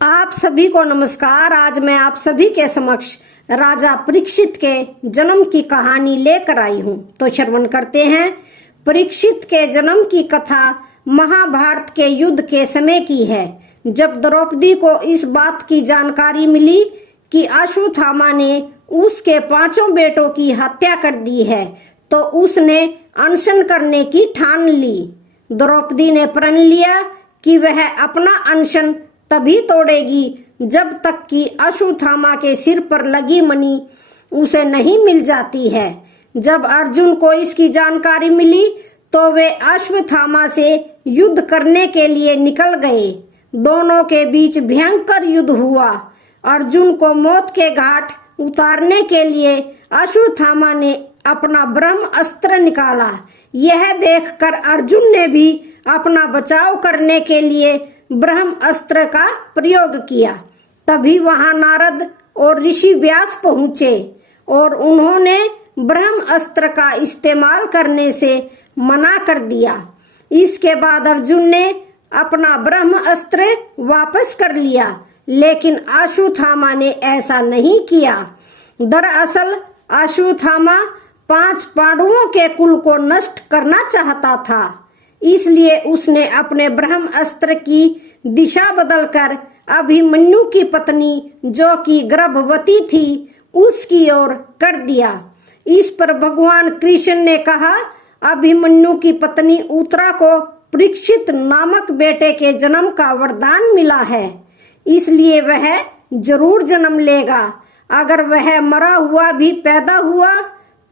आप सभी को नमस्कार। आज मैं आप सभी के समक्ष राजा परीक्षित के जन्म की कहानी लेकर आई हूँ। तो श्रवण करते हैं। परीक्षित के जन्म की कथा महाभारत के युद्ध के समय की है, जब द्रौपदी को इस बात की जानकारी मिली कि अश्वत्थामा ने उसके 5 बेटों की हत्या कर दी है, तो उसने अनशन करने की ठान ली। द्रौपदी ने प्रण लिया कि वह अपना अनशन तभी तोड़ेगी जब तक कि अश्वत्थामा के सिर पर लगी मणि उसे नहीं मिल जाती है। जब अर्जुन को इसकी जानकारी मिली तो वे अश्वत्थामा से युद्ध करने के लिए निकल गए। दोनों के बीच भयंकर युद्ध हुआ। अर्जुन को मौत के घाट उतारने के लिए अश्वत्थामा ने अपना ब्रह्म अस्त्र निकाला। यह देखकर अर्जुन ने भी अपना बचाव करने के लिए ब्रह्म अस्त्र का प्रयोग किया। तभी वहां नारद और ऋषि व्यास पहुंचे और उन्होंने ब्रह्म अस्त्र का इस्तेमाल करने से मना कर दिया। इसके बाद अर्जुन ने अपना ब्रह्म अस्त्र वापस कर लिया, लेकिन अश्वत्थामा ने ऐसा नहीं किया। दरअसल अश्वत्थामा 5 पांडवों के कुल को नष्ट करना चाहता था, इसलिए उसने अपने ब्रह्म अस्त्र की दिशा बदलकर अभिमन्यु की पत्नी, जो कि गर्भवती थी, उसकी ओर कर दिया। इस पर भगवान कृष्ण ने कहा, अभिमन्यु की पत्नी उत्तरा को परीक्षित नामक बेटे के जन्म का वरदान मिला है, इसलिए वह जरूर जन्म लेगा। अगर वह मरा हुआ भी पैदा हुआ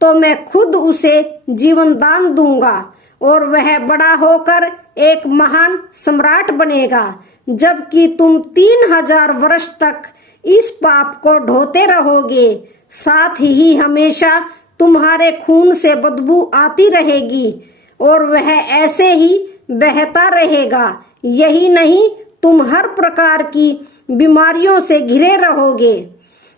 तो मैं खुद उसे जीवन दान दूंगा और वह बड़ा होकर एक महान सम्राट बनेगा, जबकि तुम 3000 वर्ष तक इस पाप को ढोते रहोगे। साथ ही हमेशा तुम्हारे खून से बदबू आती रहेगी और वह ऐसे ही बहता रहेगा। यही नहीं, तुम हर प्रकार की बीमारियों से घिरे रहोगे।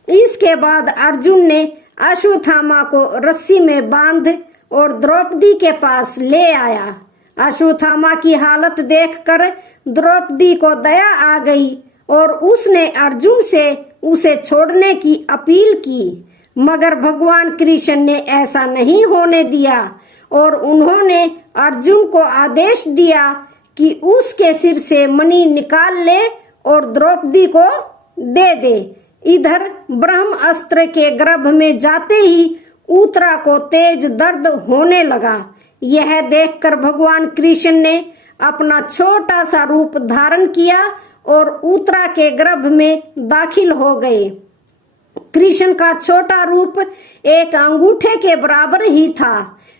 इसके बाद अर्जुन ने अश्वत्थामा को रस्सी में बांध और द्रौपदी के पास ले आया। अश्वत्थामा की हालत देखकर द्रौपदी को दया आ गई और उसने अर्जुन से उसे छोड़ने की अपील की, मगर भगवान कृष्ण ने ऐसा नहीं होने दिया और उन्होंने अर्जुन को आदेश दिया कि उसके सिर से मणि निकाल ले और द्रौपदी को दे दे। इधर ब्रह्म अस्त्र के गर्भ में जाते ही उत्तरा को तेज दर्द होने लगा। यह देखकर भगवान कृष्ण ने अपना छोटा सा रूप धारण किया और उत्तरा के गर्भ में दाखिल हो गए। कृष्ण का छोटा रूप एक अंगूठे के बराबर ही था।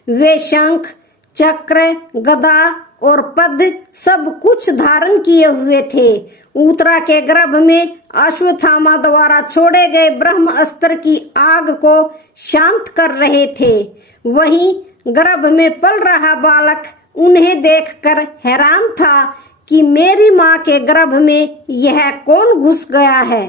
वे शंख, चक्र, गदा और पद सब कुछ धारण किए हुए थे। उत्तरा के गर्भ में अश्वत्थामा द्वारा छोड़े गए ब्रह्म अस्त्र की आग को शांत कर रहे थे। वहीं गर्भ में पल रहा बालक उन्हें देखकर हैरान था कि मेरी माँ के गर्भ में यह कौन घुस गया है।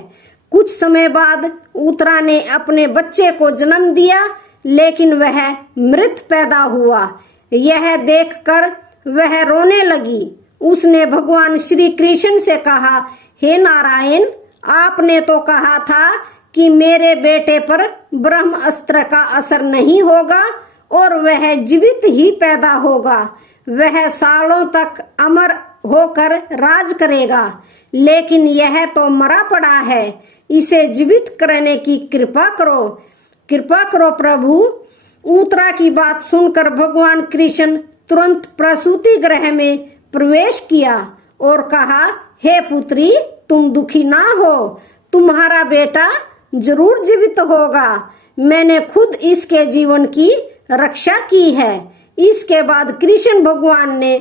कुछ समय बाद उत्तरा ने अपने बच्चे को जन्म दिया, लेकिन वह मृत पैदा हुआ। यह देखकर वह रोने लगी। उसने भगवान श्री कृष्ण से कहा, हे नारायण, आपने तो कहा था कि मेरे बेटे पर ब्रह्म अस्त्र का असर नहीं होगा और वह जीवित ही पैदा होगा। वह सालों तक अमर होकर राज करेगा, लेकिन यह तो मरा पड़ा है। इसे जीवित करने की कृपा करो प्रभु। उत्तरा की बात सुनकर भगवान कृष्ण तुरंत प्रसूति गृह में प्रवेश किया और कहा, हे पुत्री, तुम दुखी ना हो, तुम्हारा बेटा जरूर जीवित होगा। मैंने खुद इसके जीवन की रक्षा की है। इसके बाद कृष्ण भगवान ने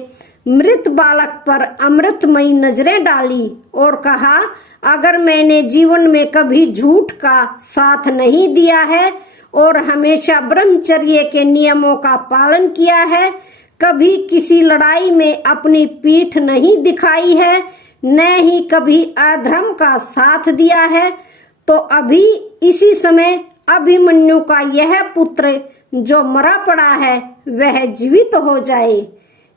मृत बालक पर अमृतमयी नजरें डाली और कहा, अगर मैंने जीवन में कभी झूठ का साथ नहीं दिया है और हमेशा ब्रह्मचर्य के नियमों का पालन किया है, कभी किसी लड़ाई में अपनी पीठ नहीं दिखाई है, न ही कभी अधर्म का साथ दिया है, तो अभी इसी समय अभिमन्यु का यह पुत्र जो मरा पड़ा है वह जीवित हो जाए।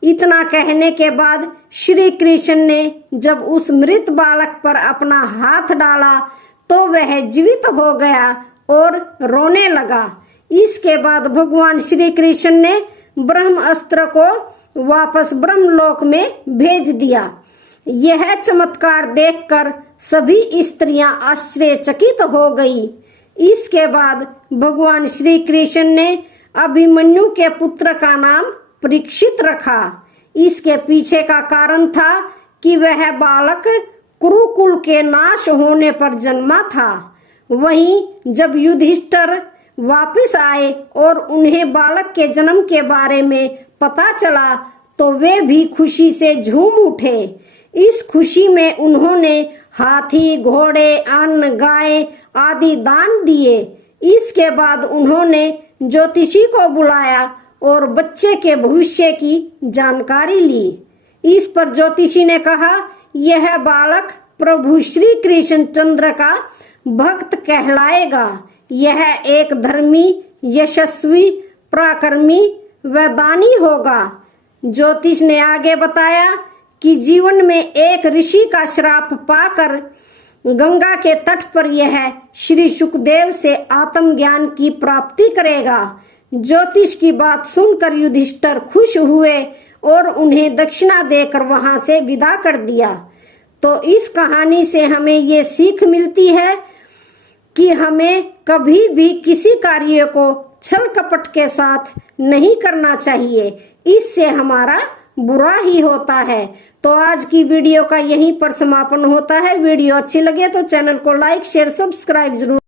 इतना कहने के बाद श्री कृष्ण ने जब उस मृत बालक पर अपना हाथ डाला तो वह जीवित हो गया और रोने लगा। इसके बाद भगवान श्री कृष्ण ने ब्रह्मास्त्र को वापस ब्रह्मलोक में भेज दिया। यह चमत्कार देखकर सभी स्त्रियां आश्चर्यचकित हो गई। इसके बाद भगवान श्री कृष्ण ने अभिमन्यु के पुत्र का नाम परीक्षित रखा। इसके पीछे का कारण था कि वह बालक कुरुकुल के नाश होने पर जन्मा था। वहीं जब युधिष्ठिर वापस आए और उन्हें बालक के जन्म के बारे में पता चला तो वे भी खुशी से झूम उठे। इस खुशी में उन्होंने हाथी, घोड़े, अन्न, गाय आदि दान दिए। इसके बाद उन्होंने ज्योतिषी को बुलाया और बच्चे के भविष्य की जानकारी ली। इस पर ज्योतिषी ने कहा, यह बालक प्रभु श्री कृष्ण चंद्र का भक्त कहलाएगा। यह एक धर्मी, यशस्वी, पराक्रमी व दानी होगा। ज्योतिष ने आगे बताया कि जीवन में एक ऋषि का श्राप पाकर गंगा के तट पर यह श्री सुखदेव से आत्मज्ञान की प्राप्ति करेगा। ज्योतिष की बात सुनकर युधिष्ठिर खुश हुए और उन्हें दक्षिणा देकर वहां से विदा कर दिया। तो इस कहानी से हमें ये सीख मिलती है कि हमें कभी भी किसी कार्य को छल कपट के साथ नहीं करना चाहिए, इससे हमारा बुरा ही होता है। तो आज की वीडियो का यहीं पर समापन होता है। वीडियो अच्छी लगे तो चैनल को लाइक, शेयर, सब्सक्राइब जरूर